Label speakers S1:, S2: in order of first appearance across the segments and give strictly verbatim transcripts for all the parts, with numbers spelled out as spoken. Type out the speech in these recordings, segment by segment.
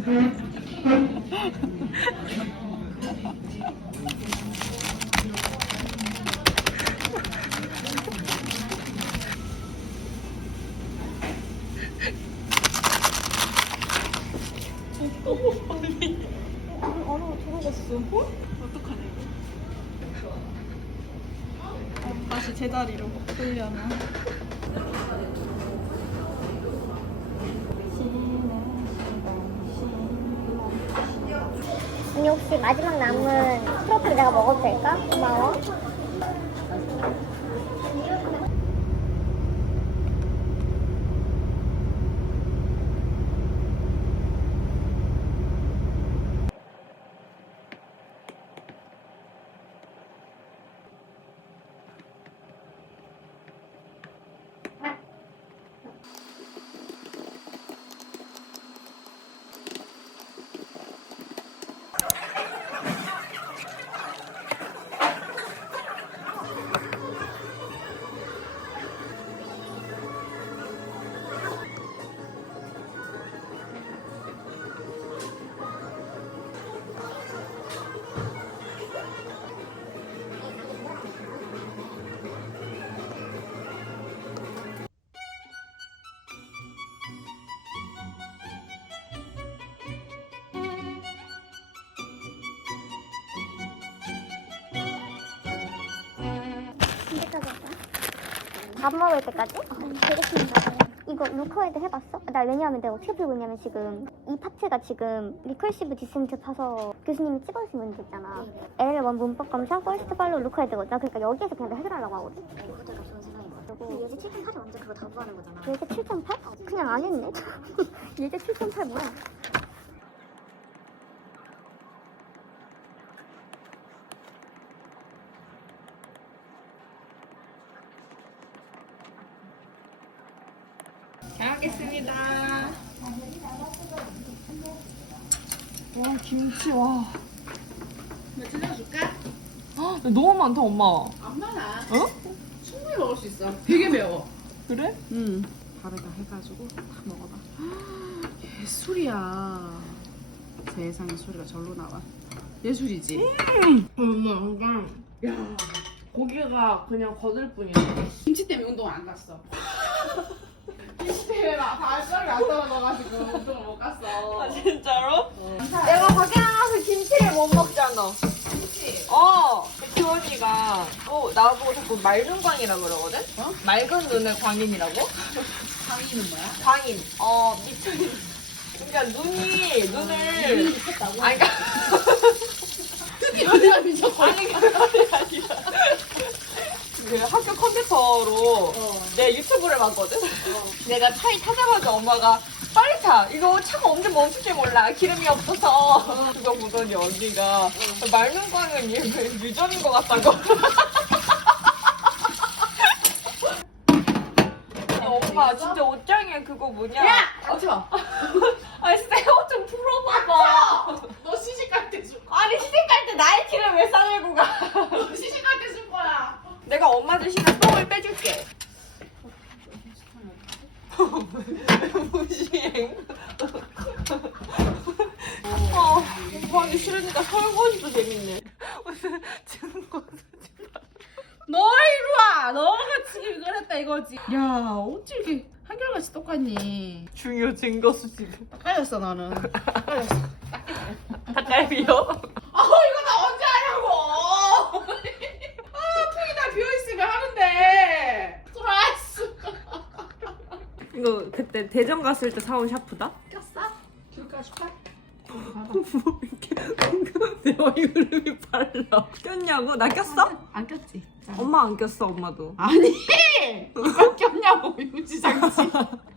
S1: 얼어 들어갔어. 어? 어떡하냐 이거. 어, 다시 제자리로 돌려놔.
S2: 언니 혹시 마지막 남은 트러플 내가 먹어도 될까? 고마워. 언제까지 할까? 밥 먹을 때까지? 어, 되겠습니다. 이거 루커헤드 해봤어? 나 왜냐하면 내가 어떻게 풀고 있냐면 지금 이 파트가 지금 리컬시브 디센트 파서 교수님이 찍어주신 문제 있잖아. 엘 원 문법 검사, 퍼스트 발로 루커헤드거든. 나 그러니까 여기에서 그냥 해결하려고 하거든.
S3: 그것도 다 좋은 생각인 것 같아. 예제 칠 점 팔이 완전 그거 다 구하는 거잖아.
S2: 예제 칠 점 팔? 그냥 안 했네. 예제 칠 점 팔 뭐야?
S1: 잘 먹겠습니다. 와 김치 와.
S4: 몇 찔러줄까?
S1: 헉, 너무 많다 엄마.
S4: 안 많아.
S1: 어?
S4: 충분히 먹을 수 있어. 되게 매워.
S1: 그래?
S4: 응. 밥에다 해가지고 다 먹어봐. 예술이야. 세상에 소리가 절로 나와. 예술이지? 엄마, 엄마. 야, 고기가 그냥 거들 뿐이야. 김치 때문에 운동 안 갔어. 김치 때문에 막 발가락이 안 떨어져가지고 운동을 못 갔어.
S1: 아 진짜로? 내가 밖에 나가서 김치를 못 먹잖아.
S4: 김치?
S1: 어. 기원이가 또 나보고 자꾸 맑은 광이라 그러거든?
S4: 어?
S1: 맑은 눈의 광인이라고?
S4: 강의는 뭐야?
S1: 광인. 어 미친. 그러니까 눈이 눈을
S4: 미쳤다고?
S1: 아니 그러니까
S4: 그게 어디가 미쳤어?
S1: 아니 그게 아니라 그 학교 컴퓨터로
S4: 어.
S1: 내 유튜브를 봤거든? 내가 차에 타자마자 엄마가 빨리 타! 이거 차가 언제 멈출지 몰라. 기름이 없어서. 그거 보더니 언니가 맑은 광은 얘 유전인 것 같다고. 엄마 진짜 옷장에 그거 뭐냐?
S4: 야! 닥쳐!
S1: 아니 새옷 좀 풀어봐봐.
S4: 너 시집 갈 때 줄 거야.
S1: 아니 시집 갈 때 나이키를 왜 싸들고 가?
S4: 너 시집 갈 때 줄 거야.
S1: 내가 엄마 대신에 똥을 빼줄게. 무시행. 어, 공부하기 싫으니까 설거지도 재밌네. 무슨 증거 사진 봐.
S4: 너 이리 와. 너가 지금 이걸 했다 이거지. 야, 어찌 이렇게 한결같이 똑같니?
S1: 중요 증거 수집.
S4: 헷갈렸어 너는. 헷갈렸어.
S1: 닭갈비요?
S4: 아 이거 나 언제 하냐고. 아 통이 다 비어있으면 하는데. 스트레스.
S1: 이거 그때 대전 갔을 때 사온 샤프다?
S4: 꼈어? 줄까 줄까?
S1: 뭐 이렇게 내 얼굴이 발라. 꼈냐고? 나 꼈어?
S4: 안 꼈지. 자.
S1: 엄마 안 꼈어, 엄마도.
S4: 아니 누가 꼈냐고 유지장치.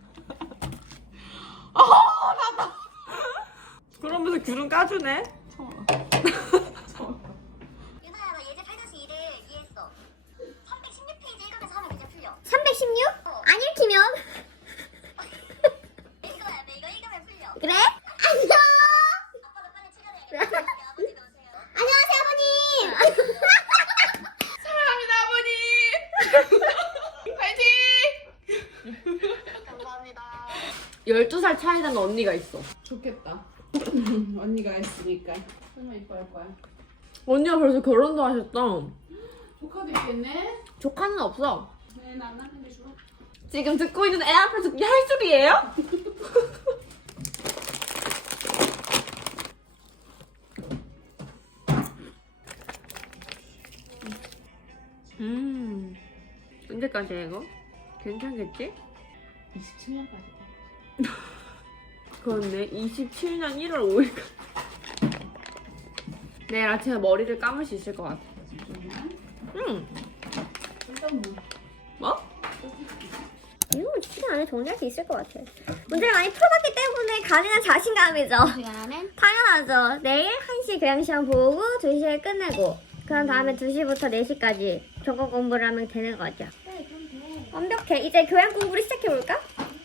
S1: 그러면서 귤은 까주네?
S3: 유나야 나 예제 팔 이를 이해했어. 삼백십육 페이지 읽으면서 하면 문제 풀려.
S2: 삼백십육? 안 읽히면?
S3: 읽어야 돼. 이거 읽으면 풀려.
S2: 그래? 안녕!
S3: 아빠도 빨리 출연해. 아버지도 오세요.
S2: 안녕하세요, 아버님!
S4: 사랑합니다 아버님. 파이팅.
S3: 감사합니다.
S1: 열두 살 차이 나는 언니가 있어.
S4: 좋겠다. 언니가 했으니까. 설마 이뻐할 거야.
S1: 언니가 벌써 결혼도 하셨다.
S4: 조카도 있겠네?
S1: 조카는 없어.
S4: 네, 난 낳는 게 좋아.
S1: 지금 듣고 있는 애 앞에서 그게 할 소리예요? 음, 언제까지야 이거? 괜찮겠지?
S4: 이십칠 년까지.
S1: 그렇네. 이십칠 년 일월 오일까지. 내일 아침에 머리를 감을 수 있을 것 같아. 응.
S4: 일단 뭐.
S1: 뭐?
S2: 이거 시간 안에 정리할 수 있을 것 같아요. 문제를 많이 풀어봤기 때문에 가능한 자신감이죠.
S3: 시간은
S2: 당연하죠. 내일 한 시 교양 시험 보고 두 시에 끝내고 그런 다음에 두 시부터 네 시까지 저거 공부를 하면 되는 거죠.
S3: 네 그럼 돼.
S2: 완벽해. 이제 교양 공부를 시작해볼까?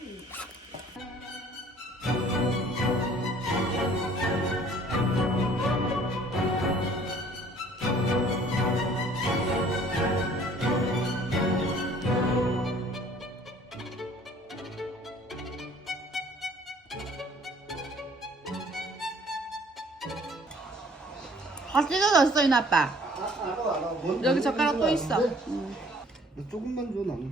S4: 다 찢어졌어, 이 아빠.
S5: 알아 알아. 뭔-
S4: 여기
S5: 뭔
S4: 젓가락 또
S5: 뭔지
S4: 있어.
S5: 아는데?
S4: 응.
S5: 너 조금만 줘 나는.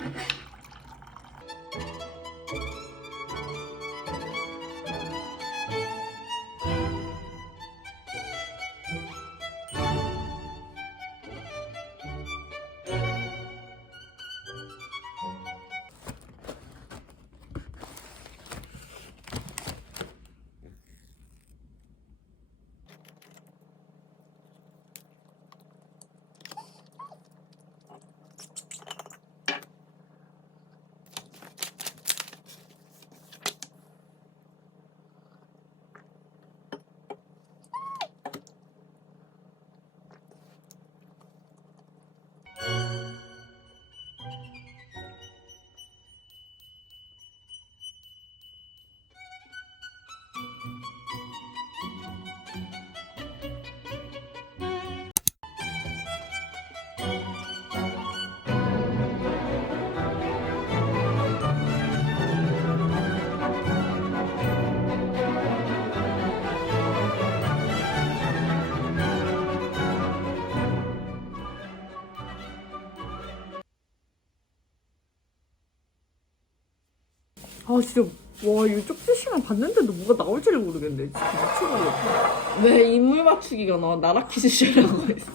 S1: 아 진짜 와 이거 쪽지 시간 봤는데도 뭐가 나올지를 모르겠네. 진짜 미쳐버렸어. 왜 인물 맞추기가 나와? 나라 퀴즈쇼라고 했어.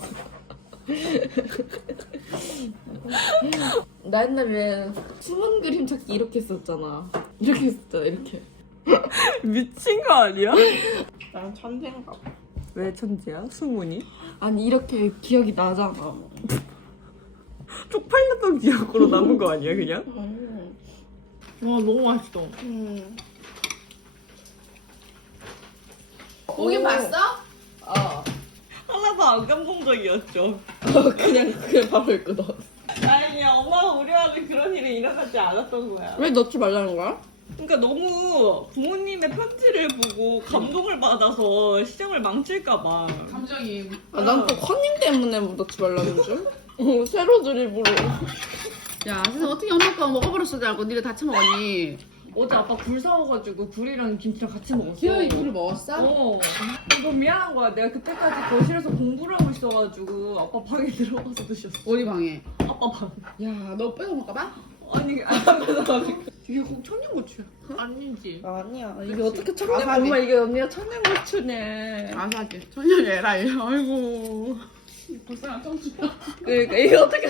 S1: 나 옛날에 숨은 그림 찾기 이렇게 했었잖아. 이렇게 했었잖아 이렇게. 미친 거 아니야?
S4: 난 천재인가 봐.
S1: 왜 천재야? 수문이? 아니 이렇게 기억이 나잖아. 쪽팔렸던 기억으로 남은 거 아니야 그냥?
S4: 음.
S1: 와 너무 맛있어.
S4: 음. 보긴 봤어?
S1: 어. 하나도 안 감동적이었죠. 그냥 그냥 바로 읽고 넣었어. 다행이야. 엄마가 우려하는 그런 일이 일어나지 않았던 거야.
S4: 왜 넣지 말라는 거야?
S1: 그러니까 너무 부모님의 편지를 보고 감동을 받아서 시장을 망칠까 봐.
S4: 감정이. 아, 난 또 컨닝 때문에 넣지 말라는 줄? 어, 새로 드립으로. 야, 그래서 어떻게 엄마 거 먹어버렸어, 알고 니네 다 처먹었니?
S1: 어제 아빠 굴 사와가지고 굴이랑 김치랑 같이 먹었어.
S4: 기어이 굴을 먹었어?
S1: 어. 너무 미안한 거야. 내가 그때까지 거실에서 공부를 하고 있어가지고 아빠 방에 들어가서 드셨어.
S4: 어디 방에?
S1: 아빠 방.
S4: 야, 너 빼고 먹어봐?
S1: 아니, 아니. 이게 꼭 청양고추야. 아니지.
S4: 아니야.
S1: 이게 어떻게 청양?
S4: 아사지.
S1: 엄마 이게 언니가 청양고추네.
S4: 아사지. 천년 애라, 얘. 아이고. 불쌍한 청춘이야.
S1: 그러니까 이게 어떻게?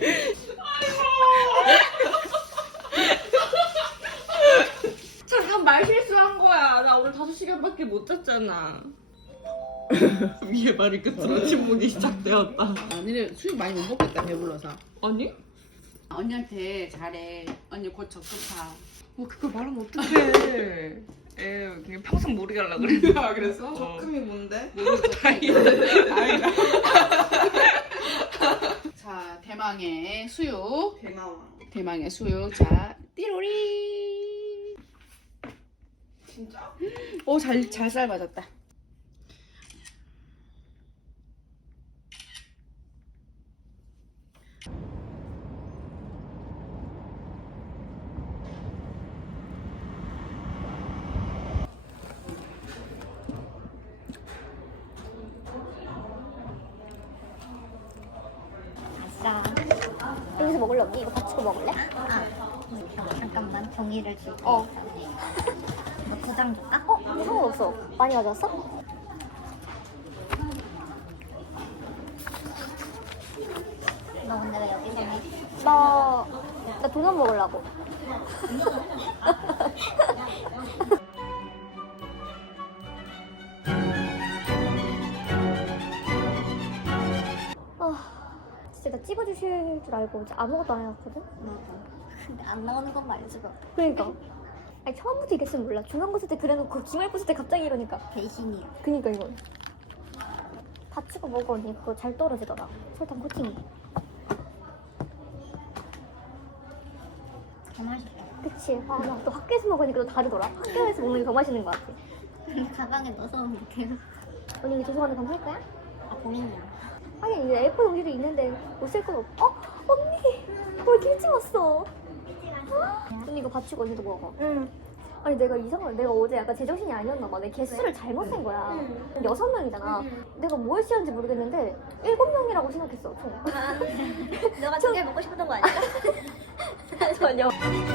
S1: 잠깐 말 실수한 거야. 나 오늘 다섯 시간밖에 못 잤잖아. 위에 말이 끝으로 침묵이 시작되었다.
S4: 아, 니네 수육 많이 못 먹겠다, 배불러서.
S1: 아니?
S4: 언니한테 잘해. 언니 곧 적급하.
S1: 뭐 그걸 말하면 어떡해. 에 그냥 평생 모르게 하려고 그래.
S4: 아, 그랬어?
S1: 적금이
S4: 뭔데?
S1: 다행이다. 다행이다.
S4: 자, 대망의 수육.
S1: 대나와.
S4: 대망의 수육. 자, 띠로리.
S1: 진짜?
S4: 오, 잘, 잘 삶아졌다.
S2: 여기서 먹을래 언니? 이거 받치고 먹을래?
S3: 잠깐만 종이를 줄게.
S2: 어.
S3: 너 두 장 줄까?
S2: 어? 상관없어. 많이 가져왔어?
S3: 너 근데 왜 여기서 해?
S2: 나... 나 도넛 먹으려고. 아, 진짜 나 찍어주실 줄 알고 이제 아무것도 안 해왔거든?
S3: 근데 안 나오는 건 말해줘.
S2: 그러니까. 아니 처음부터 이랬으면 몰라. 중간고사 때 그래놓고 기말고사 때 갑자기 이러니까.
S3: 배신이야.
S2: 그니까 이거. 받치고 먹어 언니. 그거 잘 떨어지더라. 설탕 코팅이.
S3: 더 맛있다.
S2: 그치. 아, 나 또 학교에서 먹으니까 또 다르더라. 학교에서 먹는 게 더 맛있는 것 같아.
S3: 근데 가방에 넣어서 이렇게.
S2: 언니 이거 도서관에 가면 살 거야?
S3: 아 고민이야.
S2: 하긴 이제 에이포 용지도 있는데 못 쓸 건 없. 어? 언니! 왜 이렇게 일찍 왔어? 언니 이거 받치고 언니도 먹어. 응. 아니 내가 이상한 내가 어제 약간 제정신이 아니었나 봐. 내 개수를 잘못 센 거야. 여섯 명이잖아. 내가 뭘 시켰는지 모르겠는데 일곱 명이라고 생각했어. 총.
S3: 너가 두 개 먹고 싶었던 거 아니야?
S2: 전혀.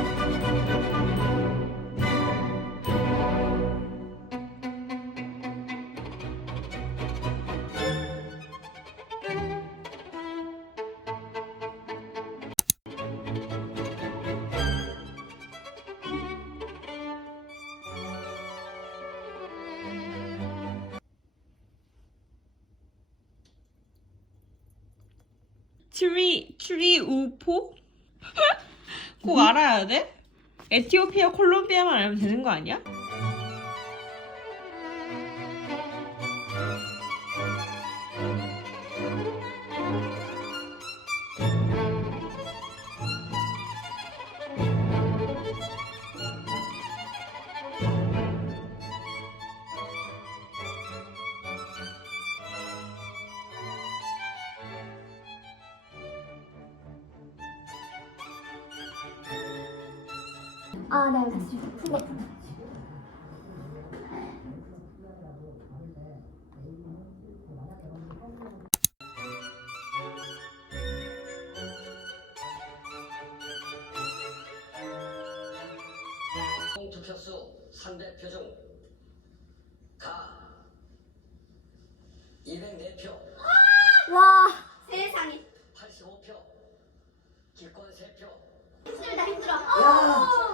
S1: 트리 트리 우포? 꼭 알아야 돼? 에티오피아, 콜롬비아만 알면 되는 거 아니야?
S2: 아, 네, 알겠습니다. 네.
S6: 투표수 삼 대 표 중 가 이백사 표,
S2: 와.
S3: 세상에.
S6: 팔십오 표, 기권 세 표.
S3: 힘들다 힘들어.